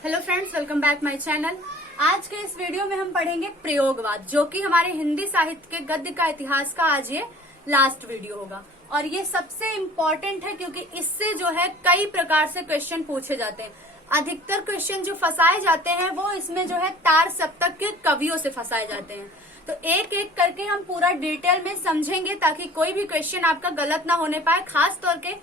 Hello friends, welcome back my channel. आज के इस वीडियो में हम पढ़ेंगे प्रयोगवाद, जो कि हमारे हिंदी साहित्य के गद्य का इतिहास का आज ये लास्ट वीडियो होगा। और ये सबसे इम्पोर्टेंट है क्योंकि इससे जो है कई प्रकार से क्वेश्चन पूछे जाते हैं। अधिकतर क्वेश्चन जो फंसाए जाते हैं वो इसमें जो है तार सप्तक के कवियों से फंसाए जाते हैं। तो एक एक करके हम पूरा डिटेल में समझेंगे ताकि कोई भी क्वेश्चन आपका गलत ना होने पाए। खास तौर के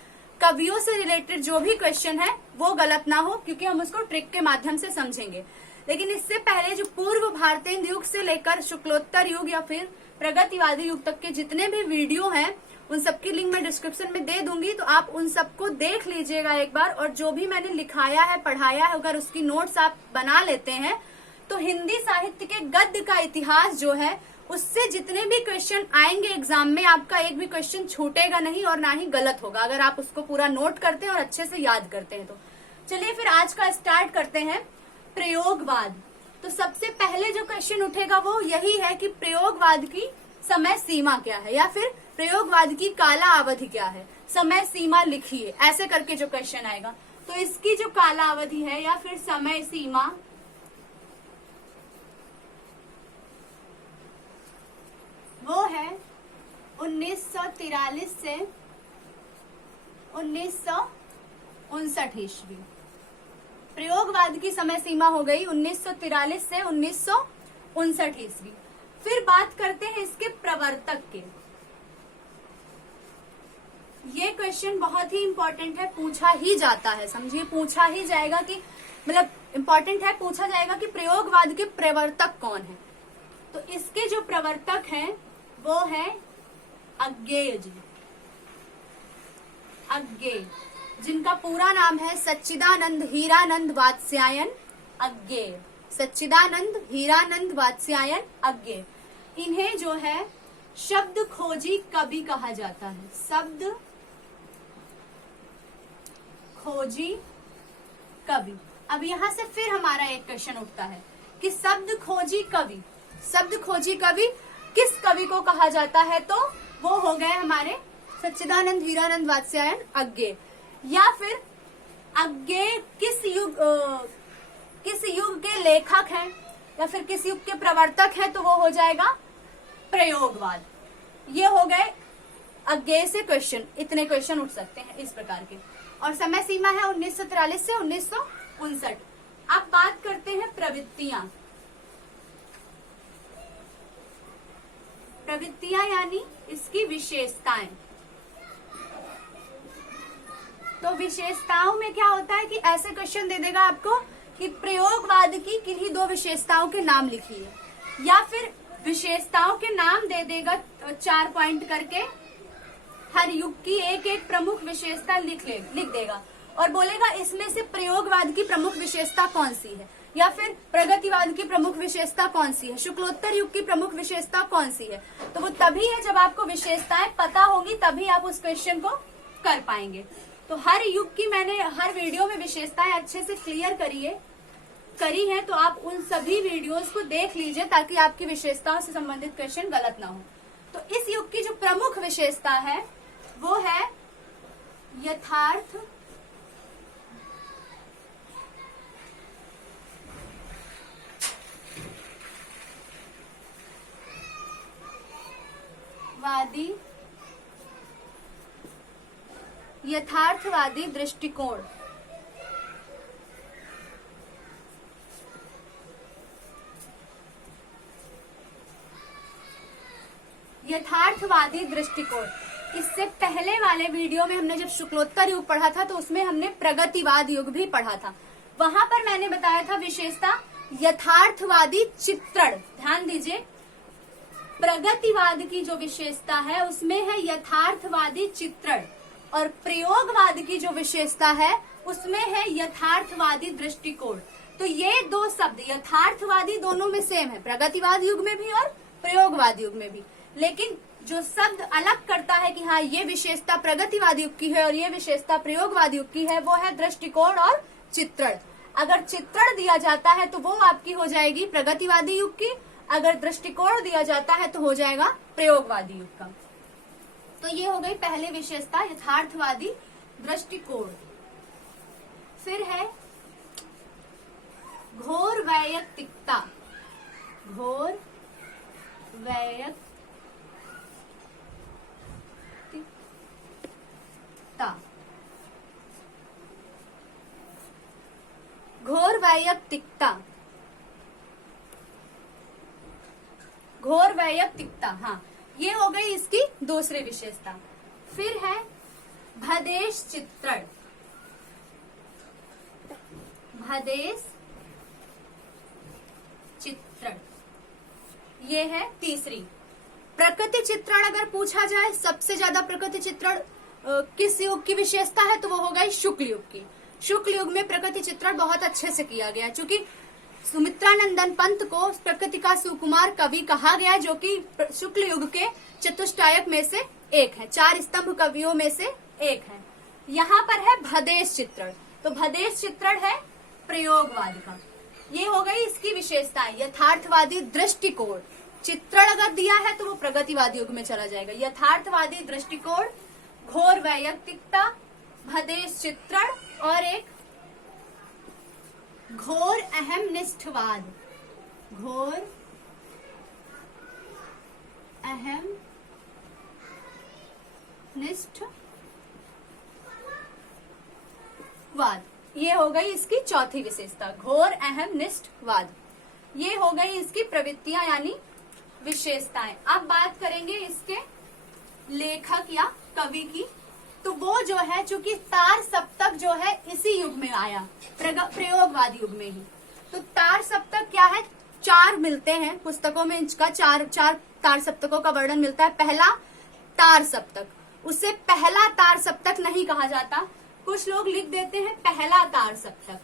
कवियों से रिलेटेड जो भी क्वेश्चन है वो गलत ना हो, क्योंकि हम उसको ट्रिक के माध्यम से समझेंगे। लेकिन इससे पहले जो पूर्व भारतीय युग से लेकर शुक्लोत्तर युग या फिर प्रगतिवादी युग तक के जितने भी वीडियो हैं उन सबकी लिंक मैं डिस्क्रिप्शन में दे दूंगी, तो आप उन सबको देख लीजिएगा एक बार। और जो भी मैंने लिखाया है, पढ़ाया है, अगर उसकी नोट्स आप बना लेते हैं तो हिंदी साहित्य के गद्य का इतिहास जो है उससे जितने भी क्वेश्चन आएंगे एग्जाम में, आपका एक भी क्वेश्चन छूटेगा नहीं और ना ही गलत होगा, अगर आप उसको पूरा नोट करते हैं और अच्छे से याद करते हैं। तो चलिए फिर आज का स्टार्ट करते हैं। प्रयोगवाद। तो सबसे पहले जो क्वेश्चन उठेगा वो यही है कि प्रयोगवाद की समय सीमा क्या है, या फिर प्रयोगवाद की काला अवधि क्या है, समय सीमा लिखिए, ऐसे करके जो क्वेश्चन आएगा। तो इसकी जो काला अवधि है या फिर समय सीमा वो है 1943 से 1959 ईस्वी। प्रयोगवाद की समय सीमा हो गई 1943 से 1959 ईस्वी। फिर बात करते हैं इसके प्रवर्तक के। ये क्वेश्चन बहुत ही इंपॉर्टेंट है, पूछा ही जाता है, समझिए पूछा ही जाएगा कि मतलब इंपॉर्टेंट है, पूछा जाएगा कि प्रयोगवाद के प्रवर्तक कौन है। तो इसके जो प्रवर्तक हैं वो है अज्ञेय जी। अज्ञेय, जिनका पूरा नाम है सच्चिदानंद हीरानंद वात्स्यायन अज्ञेय। सच्चिदानंद हीरानंद वात्स्यायन अज्ञेय। इन्हें जो है शब्द खोजी कवि कहा जाता है। शब्द खोजी कवि। अब यहां से फिर हमारा एक क्वेश्चन उठता है कि शब्द खोजी कवि, शब्द खोजी कवि किस कवि को कहा जाता है? तो वो हो गए हमारे सच्चिदानंद हीरानंद वात्स्यायन अज्ञेय। या फिर अज्ञेय किस युग के लेखक हैं या फिर किस युग के प्रवर्तक हैं? तो वो हो जाएगा प्रयोगवाद। ये हो गए अज्ञेय से क्वेश्चन। इतने क्वेश्चन उठ सकते हैं इस प्रकार के। और समय सीमा है 1943 से 1959। अब बात करते हैं प्रवृत्तियां। प्रवृत्तियां यानी इसकी विशेषताएं। तो विशेषताओं में क्या होता है कि ऐसे क्वेश्चन दे देगा आपको कि प्रयोगवाद की किन्हीं दो विशेषताओं के नाम लिखिए, या फिर विशेषताओं के नाम दे देगा 4 पॉइंट करके, हर युग की एक एक प्रमुख विशेषता लिख देगा और बोलेगा इसमें से प्रयोगवाद की प्रमुख विशेषता कौन सी है, या फिर प्रगतिवाद की प्रमुख विशेषता कौन सी है, शुक्लोत्तर युग की प्रमुख विशेषता कौन सी है। तो वो तभी है जब आपको विशेषताएं पता होगी, तभी आप उस क्वेश्चन को कर पाएंगे। तो हर युग की मैंने हर वीडियो में विशेषताएं अच्छे से क्लियर करी है, तो आप उन सभी वीडियोस को देख लीजिए ताकि आपकी विशेषताओं से संबंधित क्वेश्चन गलत ना हो। तो इस युग की जो प्रमुख विशेषता है वो है यथार्थवादी दृष्टिकोण। यथार्थवादी दृष्टिकोण। इससे पहले वाले वीडियो में हमने जब शुक्लोत्तर युग पढ़ा था तो उसमें हमने प्रगतिवाद युग भी पढ़ा था। वहां पर मैंने बताया था विशेषता यथार्थवादी चित्रण। ध्यान दीजिए, प्रगतिवाद की जो विशेषता है उसमें है यथार्थवादी चित्रण, और प्रयोगवाद की जो विशेषता है उसमें है यथार्थवादी दृष्टिकोण। तो ये दो शब्द यथार्थवादी दोनों में सेम है, प्रगतिवाद युग में भी और प्रयोगवाद युग में भी। लेकिन जो शब्द अलग करता है कि हाँ ये विशेषता प्रगतिवाद युग की है और ये विशेषता प्रयोगवाद युग की है, वो है दृष्टिकोण और चित्रण। अगर चित्रण दिया जाता है तो वो आपकी हो जाएगी प्रगतिवादी युग की, अगर दृष्टिकोण दिया जाता है तो हो जाएगा प्रयोगवादी युग का। तो ये हो गई पहली विशेषता यथार्थवादी दृष्टिकोण। फिर है वैयक्तिकता, घोर वैयक्तिकता, घोर वैयक्तिकता, घोर वैयक्तिकता। हाँ, ये हो गई इसकी दूसरी विशेषता। फिर है भदेश चित्रण, भदेश चित्रण, ये है तीसरी। प्रकृति चित्रण अगर पूछा जाए, सबसे ज्यादा प्रकृति चित्रण किस युग की विशेषता है, तो वो हो गई शुक्ल युग की। शुक्ल युग में प्रकृति चित्रण बहुत अच्छे से किया गया, क्योंकि सुमित्रानंदन पंत को प्रकृति का सुकुमार कवि कहा गया, जो कि शुक्ल युग के चतुष्टायक में से एक है, 4 स्तंभ कवियों में से एक है। यहाँ पर है भदेश चित्रण, तो भदेश चित्रण है प्रयोगवाद का। ये हो गई इसकी विशेषताएं। यथार्थवादी दृष्टिकोण, चित्रण अगर दिया है तो वो प्रगतिवादी युग में चला जाएगा। यथार्थवादी दृष्टिकोण, घोर वैयक्तिकता, भदेश चित्रण और एक घोर अहम निष्ठवाद, घोर अहम निष्ठवाद। ये हो गई इसकी चौथी विशेषता, घोर अहम निष्ठवाद। ये हो गई इसकी प्रवृत्तियां यानी विशेषताएं। अब बात करेंगे इसके लेखक या कवि की। तो वो जो है, चूंकि तार सप्तक जो है इसी युग में आया, प्रयोगवादी युग में ही। तो तार सप्तक क्या है, 4 मिलते हैं पुस्तकों में, इसका 4 तार सप्तकों का वर्णन मिलता है। पहला तार सप्तक, उसे पहला तार सप्तक नहीं कहा जाता, कुछ लोग लिख देते हैं पहला तार सप्तक,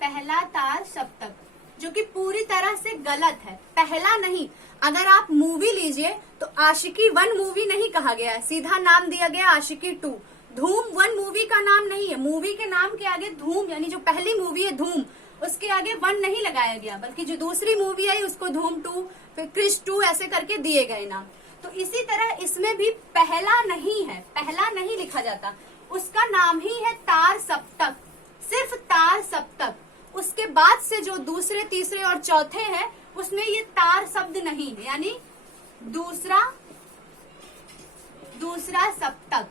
पहला तार सप्तक, जो कि पूरी तरह से गलत है। पहला नहीं, अगर आप मूवी लीजिए तो आशिकी 1 मूवी नहीं कहा गया है, सीधा नाम दिया गया आशिकी 2। धूम 1 मूवी का नाम नहीं है, मूवी के नाम के आगे धूम, यानी जो पहली मूवी है धूम, उसके आगे 1 नहीं लगाया गया, बल्कि जो दूसरी मूवी आई उसको धूम 2, फिर क्रिश 2 ऐसे करके दिए गए नाम। तो इसी तरह इसमें भी पहला नहीं है, पहला नहीं लिखा जाता, उसका नाम ही है तार सप्तक, सिर्फ तार सप्तक। उसके बाद से जो दूसरे, तीसरे और चौथे हैं, उसमें ये तार शब्द नहीं है, यानी दूसरा सप्तक,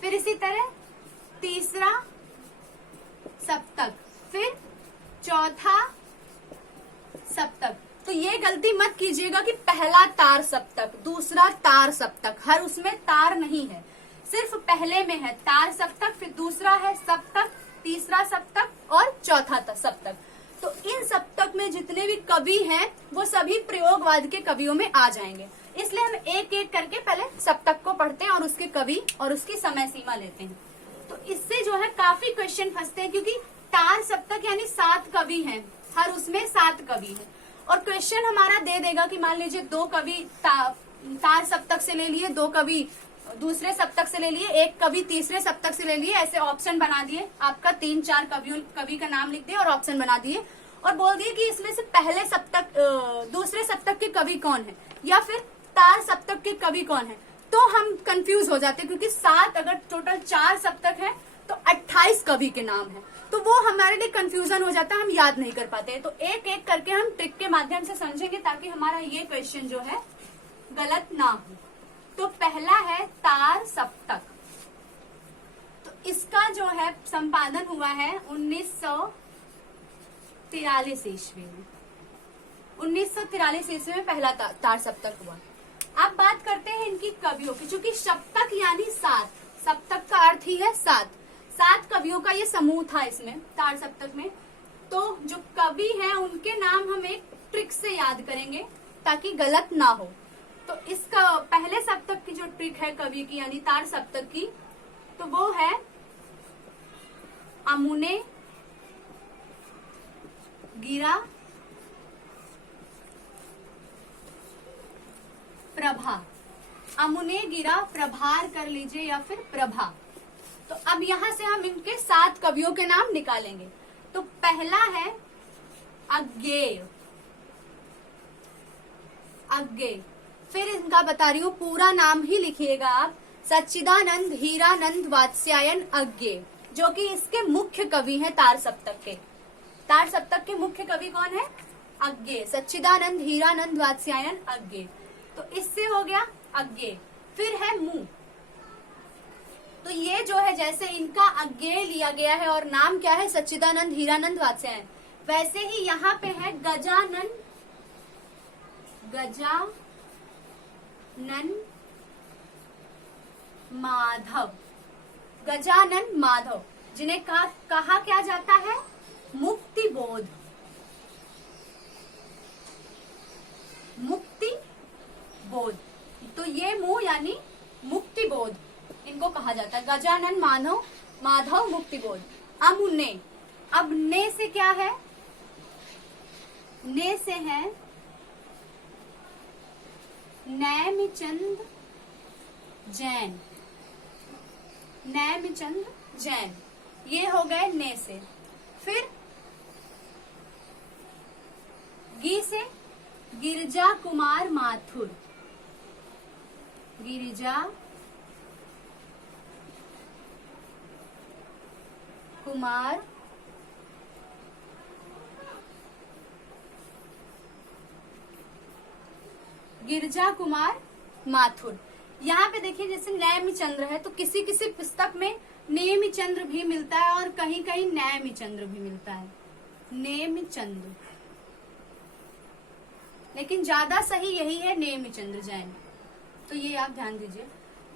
फिर इसी तरह तीसरा सप्तक, फिर चौथा सप्तक। तो ये गलती मत कीजिएगा कि पहला तार सप्तक, दूसरा तार सप्तक, हर उसमें तार नहीं है, सिर्फ पहले में है तार सप्तक, फिर दूसरा है सप्तक, तीसरा सप्तक और चौथा सप्तक। तो इन सप्तक में जितने भी कवि हैं वो सभी प्रयोगवाद के कवियों में आ जाएंगे। इसलिए हम एक एक करके पहले सप्तक को पढ़ते हैं और उसके कवि और उसकी समय सीमा लेते हैं। तो इससे जो है काफी क्वेश्चन फंसते हैं, क्योंकि तार सप्तक यानी 7 कवि हैं, हर उसमें 7 कवि हैं। और क्वेश्चन हमारा दे देगा कि मान लीजिए 2 कवि तार सप्तक से ले लिए, 2 कवि दूसरे सप्तक से ले लिए, 1 कवि तीसरे सप्तक से ले लिए, ऐसे ऑप्शन बना दिए, आपका 3-4 कवि का नाम लिख दिए और ऑप्शन बना दिए और बोल दिए कि इसमें से पहले सप्तक, दूसरे सप्तक के कवि कौन है या फिर तार सप्तक के कवि कौन है। तो हम कंफ्यूज हो जाते हैं, क्योंकि 7 अगर टोटल 4 सप्तक है तो 28 कवि के नाम है, तो वो हमारे लिए कंफ्यूजन हो जाता है, हम याद नहीं कर पाते। तो एक एक करके हम ट्रिक के माध्यम से समझेंगे, ताकि हमारा ये क्वेश्चन जो है गलत ना हो। तो पहला है तार सप्तक, तो इसका जो है संपादन हुआ है 1943 ईस्वी में। 1943 ईस्वी में पहला तार सप्तक हुआ। अब बात करते हैं इनकी कवियों की। चूंकि सप्तक यानी 7, सप्तक का अर्थ ही है 7 कवियों का ये समूह था इसमें तार सप्तक में। तो जो कवि हैं उनके नाम हम एक ट्रिक से याद करेंगे ताकि गलत ना हो। तो इसका पहले सप्तक की जो ट्रिक है कवि की यानी तार सप्तक की, तो वो है अमुने गिरा प्रभा। अमुने गिरा प्रभार कर लीजिए या फिर प्रभा। तो अब यहां से हम इनके 7 कवियों के नाम निकालेंगे। तो पहला है अज्ञेय, अज्ञेय। फिर इनका बता रही हूँ, पूरा नाम ही लिखिएगा आप, सच्चिदानंद हीरानंद वात्स्यायन अज्ञेय। जो कि इसके मुख्य कवि हैं तार सप्तक के। तार सप्तक के मुख्य कवि कौन है? अज्ञेय, सच्चिदानंद हीरानंद वात्स्यायन अज्ञेय। तो इससे हो गया अज्ञेय। फिर है मुंह। तो ये जो है जैसे इनका अज्ञेय लिया गया है और नाम क्या है? सच्चिदानंद हीरानंद वात्स्यायन, वैसे ही यहाँ पे है गजानन माधव। गजानन माधव जिन्हें कहा क्या जाता है? मुक्ति बोध। मुक्ति बोध। तो ये मुंह यानी मुक्ति बोध इनको कहा जाता है। गजानन माधव मुक्ति बोध। अमुने। अब ने से क्या है? ने से है नैमिचंद जैन। नैमिचंद जैन, ये हो गए ने से। फिर गी से गिरिजा कुमार माथुर। गिरिजा कुमार माथुर। यहाँ पे देखिए जैसे नैमिचंद्र है तो किसी किसी पुस्तक में नेमिचंद्र भी मिलता है और कहीं कहीं नैमिचंद्र भी मिलता है। नेमिचंद्र, लेकिन ज्यादा सही यही है नेमिचंद्र जैन। तो ये आप ध्यान दीजिए,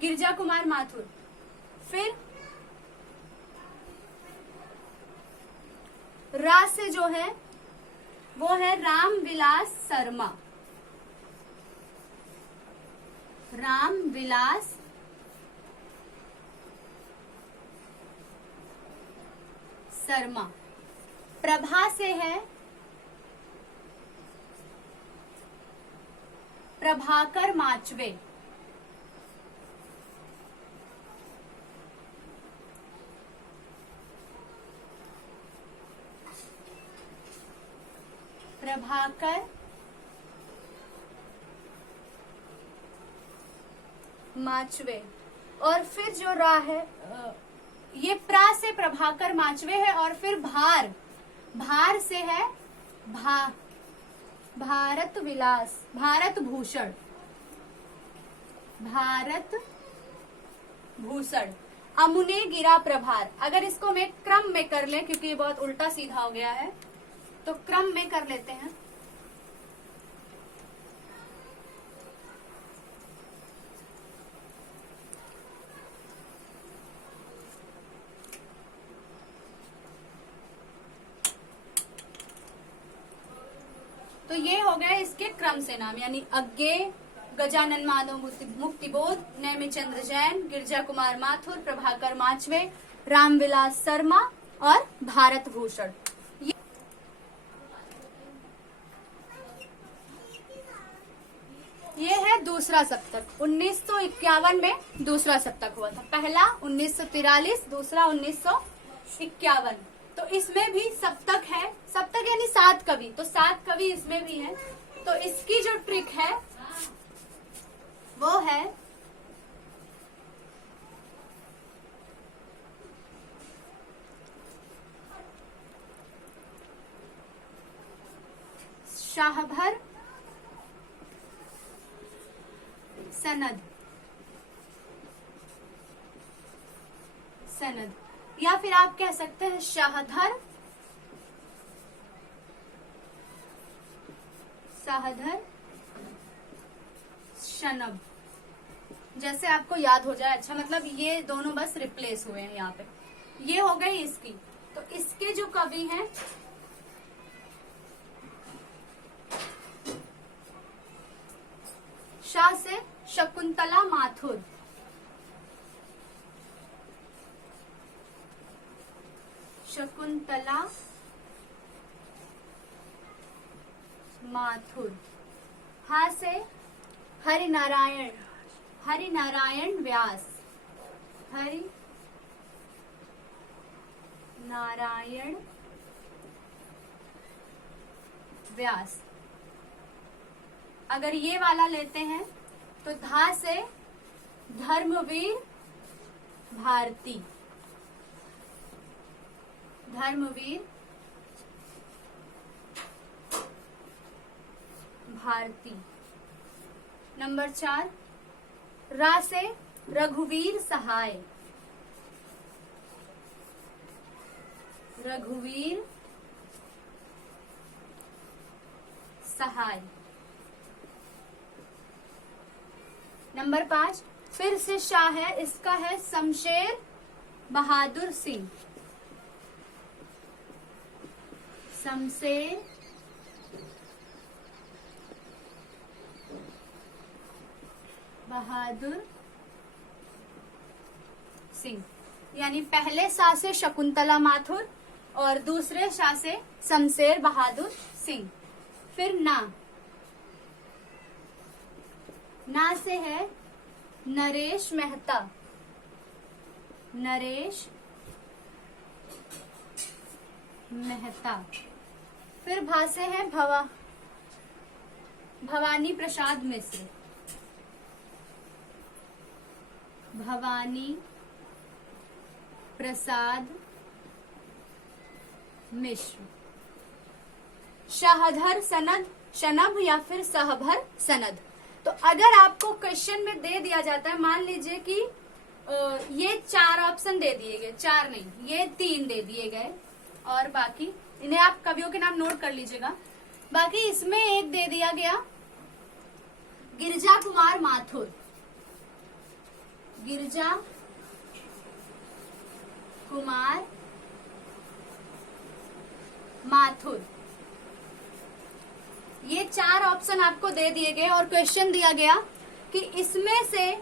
गिरिजा कुमार माथुर। फिर रा से जो है वो है रामविलास शर्मा। रामविलास शर्मा। प्रभा से है प्रभाकर माचवे। प्रभाकर माचवे। और फिर जो रा है ये प्रा से प्रभाकर माचवे है। और फिर भार से है भारत विलास, भारत भूषण। अमुने गिरा प्रभार। अगर इसको मैं क्रम में कर ले, क्योंकि ये बहुत उल्टा सीधा हो गया है, तो क्रम में कर लेते हैं। तो ये हो गए इसके क्रम से नाम, यानी अज्ञेय, गजानन माधव मुक्तिबोध, नैमिचंद्र जैन, गिरिजा कुमार माथुर, प्रभाकर माचवे, रामविलास शर्मा और भारत भूषण। ये है दूसरा सप्तक। 1951 में दूसरा सप्तक हुआ था। पहला 1943, दूसरा 1951। तो इसमें भी सप्तक है। सप्तक यानी 7 कवि, तो 7 कवि इसमें भी है। तो इसकी जो ट्रिक है वो है शाहभर सनद, या फिर आप कह सकते हैं शाहधर शनब, जैसे आपको याद हो जाए। अच्छा, मतलब ये दोनों बस रिप्लेस हुए हैं यहाँ पे। ये हो गई इसकी। तो इसके जो कवि हैं शाह से शकुंतला माथुर। शकुंतला माथुर। हा से हरिनारायण व्यास। हरिनारायण व्यास। अगर ये वाला लेते हैं तो धा से धर्मवीर भारती। धर्मवीर भारती। नंबर 4, रा से रघुवीर सहाय, रघुवीर सहाय। नंबर 5, फिर से शाह है, इसका है शमशेर बहादुर सिंह, शमशेर बहादुर सिंह। यानी पहले शाह से शकुंतला माथुर और दूसरे शाह से शमशेर बहादुर सिंह। फिर ना से है नरेश मेहता, नरेश मेहता। फिर भा से है भवानी प्रसाद मिश्र, भवानी प्रसाद मिश्र। शाहधर सनद, शनभ या फिर सहभर सनद। तो अगर आपको क्वेश्चन में दे दिया जाता है, मान लीजिए कि ये 4 ऑप्शन दे दिए गए, 4 नहीं, ये 3 दे दिए गए और बाकी इन्हें आप कवियों के नाम नोट कर लीजिएगा। बाकी इसमें एक दे दिया गया गिरजा कुमार माथुर, गिरजा कुमार माथुर। ये 4 ऑप्शन आपको दे दिए गए और क्वेश्चन दिया गया कि इसमें से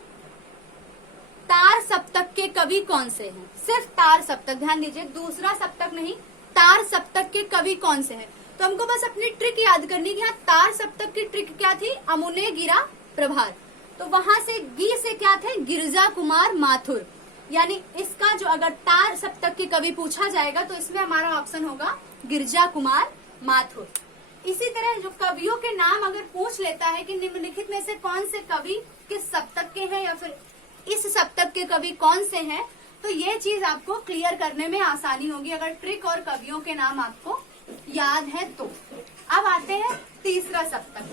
तार सप्तक के कवि कौन से हैं। सिर्फ तार सप्तक, ध्यान दीजिए, दूसरा सप्तक नहीं, तार सप्तक के कवि कौन से हैं। तो हमको बस अपनी ट्रिक याद करनी कि हाँ, तार सप्तक की ट्रिक क्या थी, अमुने गिरा प्रभार। तो वहां से गी से क्या थे, गिरजा कुमार माथुर। यानी इसका जो अगर तार सप्तक के कवि पूछा जाएगा तो इसमें हमारा ऑप्शन होगा गिरजा कुमार माथुर। इसी तरह जो कवियों के नाम अगर पूछ लेता है कि निम्नलिखित में से कौन से कवि किस सप्तक के हैं या फिर इस सप्तक के कवि कौन से हैं, तो ये चीज आपको क्लियर करने में आसानी होगी अगर ट्रिक और कवियों के नाम आपको याद है तो। अब आते हैं तीसरा सप्तक।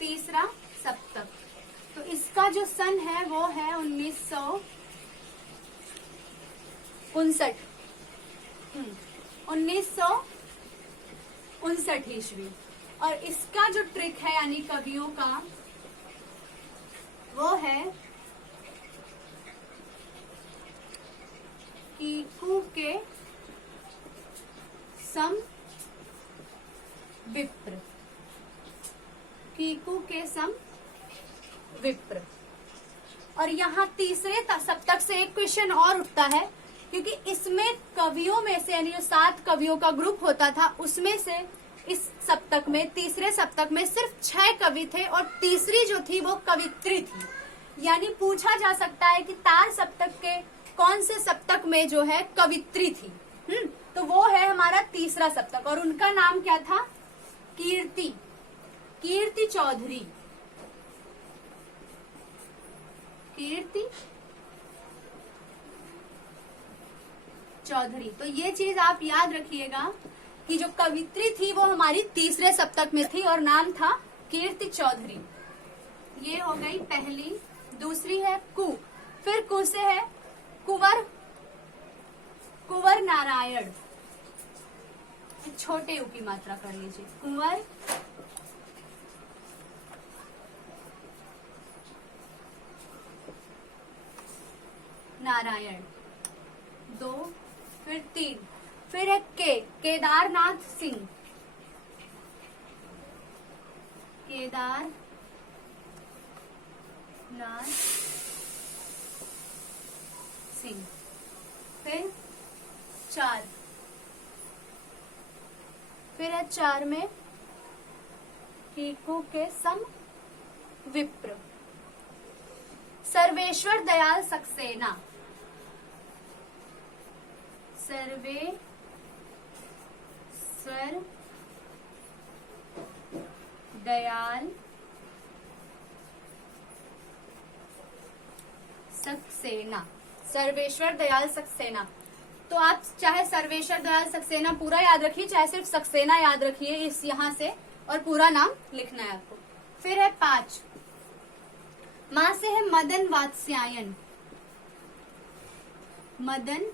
तीसरा सप्तक, तो इसका जो सन है वो है 1959 ईस्वी। और इसका जो ट्रिक है यानी कवियों का वो है कीकू के सम विप्र, कीकू के सम विप्र। और यहाँ तीसरे सप्तक से एक क्वेश्चन और उठता है क्योंकि इसमें कवियों में से यानी जो 7 कवियों का ग्रुप होता था उसमें से इस सप्तक में, तीसरे सप्तक में सिर्फ 6 कवि थे और तीसरी जो थी वो कवित्री थी। यानी पूछा जा सकता है कि तार सप्तक के कौन से सप्तक में जो है कवित्री थी। तो वो है हमारा तीसरा सप्तक और उनका नाम क्या था, कीर्ति चौधरी, कीर्ति चौधरी। तो ये चीज आप याद रखिएगा कि जो कवित्री थी वो हमारी तीसरे सप्तक में थी और नाम था कीर्ति चौधरी। ये हो गई पहली। दूसरी है कु, फिर कु से है कुंवर नारायण, छोटे यू की मात्रा कर लीजिए, कुंवर नारायण। 2, फिर 3, फिर है केदारनाथ सिंह, केदारनाथ सिंह। फिर 4, फिर है 4 में कीकू के सम विप्र, सर्वेश्वर दयाल सक्सेना, सर्वेश्वर दयाल सक्सेना, सर्वेश्वर दयाल सक्सेना। तो आप चाहे सर्वेश्वर दयाल सक्सेना पूरा याद रखिए, चाहे सिर्फ सक्सेना याद रखिए इस यहाँ से, और पूरा नाम लिखना है आपको। फिर है 5, माँ से है मदन वात्स्यायन, मदन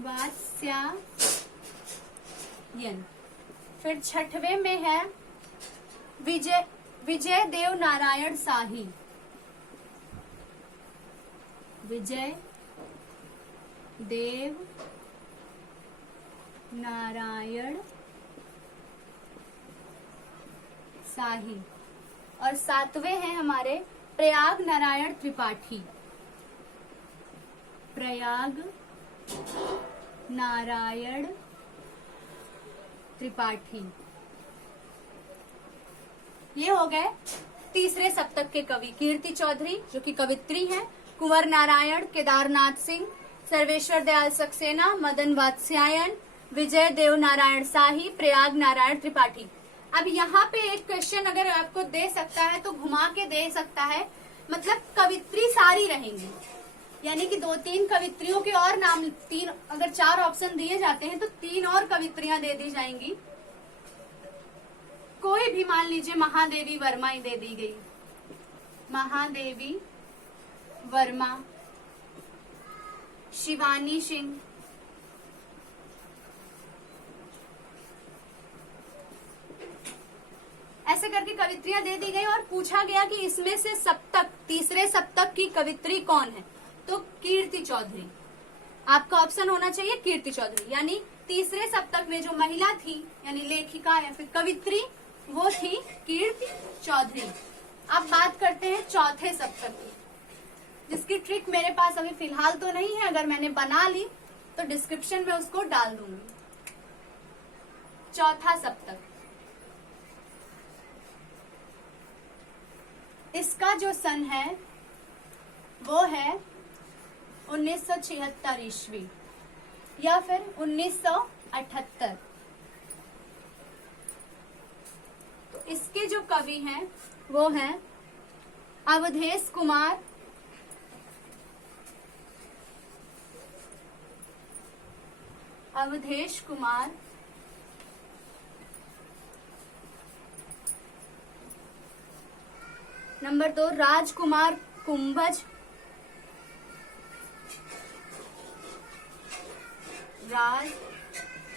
वात्स्यायन। फिर 6वें में है विजय देव नारायण शाही, विजय देव नारायण शाही। और 7वें हैं हमारे प्रयाग नारायण त्रिपाठी, प्रयाग नारायण त्रिपाठी। ये हो गए तीसरे सप्तक के कवि। कीर्ति चौधरी जो कि कवित्री हैं, कुंवर नारायण, केदारनाथ सिंह, सर्वेश्वर दयाल सक्सेना, मदन वात्स्यायन, विजय देव नारायण शाही, प्रयाग नारायण त्रिपाठी। अब यहाँ पे एक क्वेश्चन अगर आपको दे सकता है तो घुमा के दे सकता है, मतलब कवित्री सारी रहेंगी, यानी कि 2-3 कवित्रियों के और नाम, 3 अगर 4 ऑप्शन दिए जाते हैं तो 3 और कवित्रियां दे दी जाएंगी। कोई भी मान लीजिए महादेवी वर्मा ही दे दी गई, महादेवी वर्मा, शिवानी सिंह, ऐसे करके कवित्रियां दे दी गई और पूछा गया कि इसमें से सप्तक, तीसरे सप्तक की कवित्री कौन है, तो कीर्ति चौधरी। आपका ऑप्शन होना चाहिए कीर्ति चौधरी, यानी तीसरे सप्तक में जो महिला थी यानी लेखिका या फिर कवित्री वो थी कीर्ति चौधरी। अब बात करते हैं चौथे सप्तक की, जिसकी ट्रिक मेरे पास अभी फिलहाल तो नहीं है, अगर मैंने बना ली तो डिस्क्रिप्शन में उसको डाल दूंगी। चौथा सप्तक, इसका जो सन है वो है 1976 ईस्वी या फिर 1978। तो इसके जो कवि हैं वो हैं अवधेश कुमार, अवधेश कुमार, नंबर 2 राजकुमार कुंभज, राजकुमार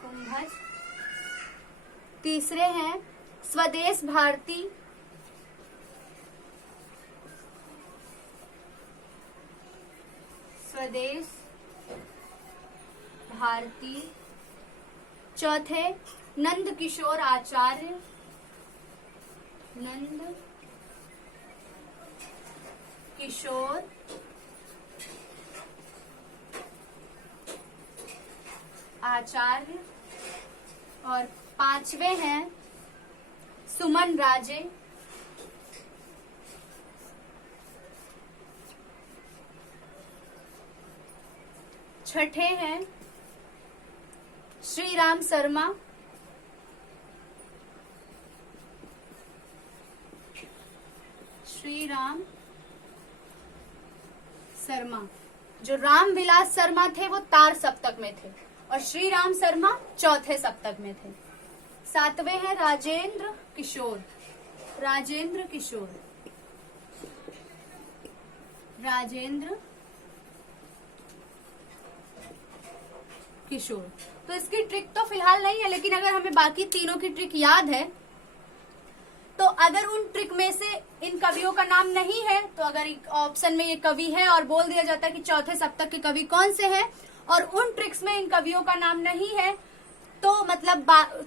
कुंभज। तीसरे हैं स्वदेश भारती, स्वदेश भारती। चौथे नंद किशोर आचार्य, नंद किशोर आचार्य। और 5वें हैं सुमन राजे, छठे हैं श्री राम शर्मा, श्री राम शर्मा। जो राम विलास शर्मा थे वो तार सप्तक में थे और श्री राम शर्मा चौथे सप्तक में थे। 7वें हैं राजेंद्र किशोर, राजेंद्र किशोर, राजेंद्र किशोर। तो इसकी ट्रिक तो फिलहाल नहीं है, लेकिन अगर हमें बाकी तीनों की ट्रिक याद है तो अगर उन ट्रिक में से इन कवियों का नाम नहीं है तो अगर ऑप्शन में ये कवि है और बोल दिया जाता है कि चौथे सप्तक के कवि कौन से हैं और उन ट्रिक्स में इन कवियों का नाम नहीं है तो मतलब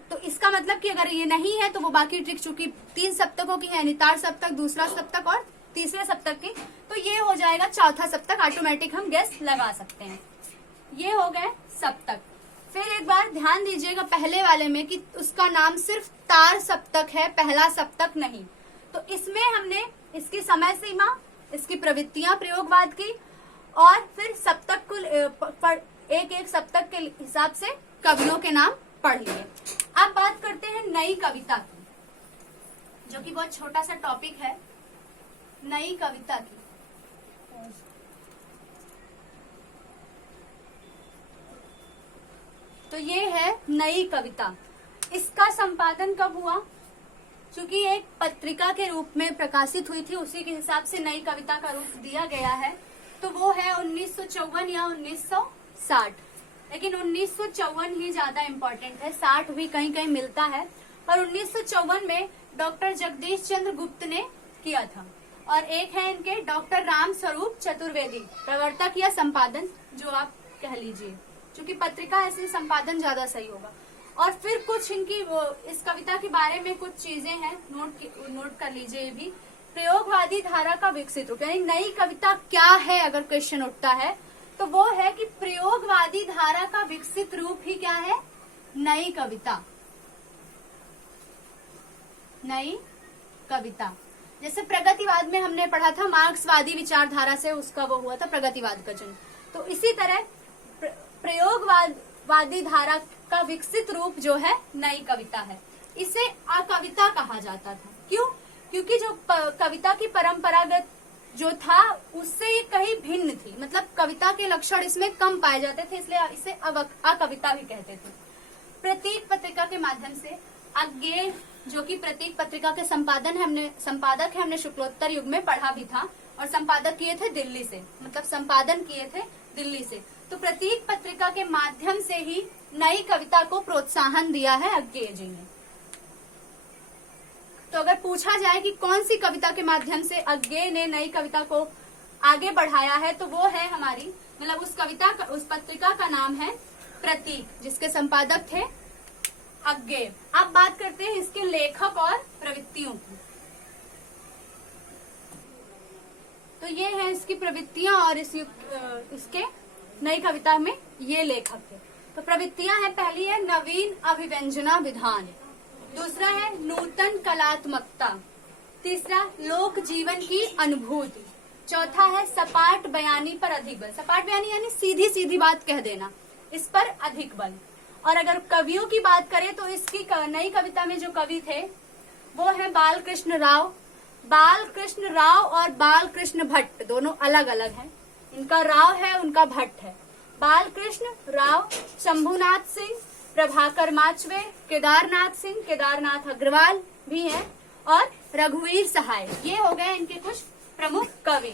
तो इसका मतलब कि अगर ये नहीं है तो वो बाकी ट्रिक चूंकि 3 सप्तकों की है, यानी तार सप्तक, दूसरा सप्तक और तीसरे सप्तक की, तो ये हो जाएगा चौथा सप्तक। ऑटोमेटिक हम गेस लगा सकते हैं। ये हो गए सप्तक। फिर एक बार ध्यान दीजिएगा पहले वाले में कि उसका नाम सिर्फ तार सप्तक है, पहला सप्तक नहीं। तो इसमें हमने इसकी समय सीमा, इसकी प्रवृत्तियां प्रयोगवाद की और फिर सप्तक को एक एक सप्तक के हिसाब से कवियों के नाम पढ़ लिए। अब बात करते हैं नई कविता की, जो कि बहुत छोटा सा टॉपिक है, नई कविता की। तो ये है नई कविता। इसका संपादन कब हुआ? क्योंकि एक पत्रिका के रूप में प्रकाशित हुई थी, उसी के हिसाब से नई कविता का रूप दिया गया है। तो वो है 1954 या 1960, लेकिन 1954 ही ज्यादा इम्पोर्टेंट है, 60 भी कहीं कहीं मिलता है। और 1954 में डॉक्टर जगदीश चंद्र गुप्त ने किया था। और एक है इनके डॉक्टर राम स्वरूप चतुर्वेदी, प्रवर्तक या संपादन जो आप कह लीजिए, क्योंकि पत्रिका ऐसे संपादन ज्यादा सही होगा। और फिर कुछ इनकी इस कविता के बारे में कुछ चीजें हैं, नोट कर लीजिए ये भी। प्रयोगवादी धारा का विकसित रूप, यानी नई कविता क्या है अगर क्वेश्चन उठता है तो वो है कि प्रयोगवादी धारा का विकसित रूप ही क्या है? नई कविता। नई कविता जैसे प्रगतिवाद में हमने पढ़ा था, मार्क्सवादी विचारधारा से उसका वो हुआ था प्रगतिवाद का जन्म। तो इसी तरह प्रयोगवादी धारा का विकसित रूप जो है नई कविता है। इसे अकविता कहा जाता था। क्यों? क्योंकि जो कविता की परंपरागत जो था उससे ये कहीं भिन्न थी, मतलब कविता के लक्षण इसमें कम पाए जाते थे, इसलिए इसे अकविता भी कहते थे। प्रतीक पत्रिका के माध्यम से अज्ञेय, जो कि प्रतीक पत्रिका के संपादक है, हमने शुक्लोत्तर युग में पढ़ा भी था, और संपादक किए थे दिल्ली से, मतलब संपादन किए थे दिल्ली से। तो प्रतीक पत्रिका के माध्यम से ही नई कविता को प्रोत्साहन दिया है अज्ञेय जी ने। तो अगर पूछा जाए कि कौन सी कविता के माध्यम से अज्ञेय ने नई कविता को आगे बढ़ाया है, तो वो है हमारी, मतलब उस पत्रिका का नाम है प्रतीक, जिसके संपादक थे अज्ञेय। अब बात करते हैं इसके लेखक और प्रवृत्तियों की। तो ये है इसकी प्रवृत्तियां और इसके नई कविता में ये लेखक थे। तो प्रवृत्तियां हैं, पहली है नवीन अभिव्यंजना विधान, दूसरा है नूतन कलात्मकता, तीसरा लोक जीवन की अनुभूति, चौथा है सपाट बयानी पर अधिक बल। सपाट बयानी यानी सीधी सीधी बात कह देना, इस पर अधिक बल। और अगर कवियों की बात करें तो इसकी नई कविता में जो कवि थे वो है बालकृष्ण राव। बालकृष्ण राव और बालकृष्ण भट्ट दोनों अलग अलग हैं, इनका राव है, उनका भट्ट है। बालकृष्ण राव शंभुनाथ सिंह, प्रभाकर माचवे, केदारनाथ सिंह, केदारनाथ अग्रवाल भी हैं, और रघुवीर सहाय, ये हो गए इनके कुछ प्रमुख कवि।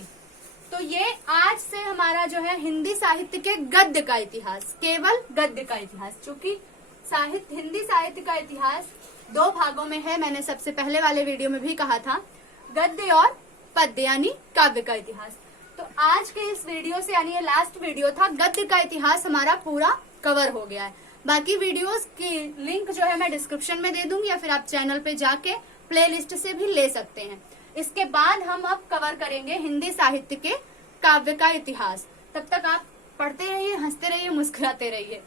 तो ये आज से हमारा जो है हिंदी साहित्य के गद्य का इतिहास, केवल गद्य का इतिहास, चूंकि हिंदी साहित्य का इतिहास दो भागों में है, मैंने सबसे पहले वाले वीडियो में भी कहा था, गद्य और पद्य यानी काव्य का इतिहास। तो आज के इस वीडियो से, यानी ये लास्ट वीडियो था, गद्य का इतिहास हमारा पूरा कवर हो गया है। बाकी वीडियोस की लिंक जो है मैं डिस्क्रिप्शन में दे दूंगी, या फिर आप चैनल पे जाके प्लेलिस्ट से भी ले सकते हैं। इसके बाद हम अब कवर करेंगे हिंदी साहित्य के काव्य का इतिहास। तब तक आप पढ़ते रहिए, हंसते रहिए, मुस्कुराते रहिए।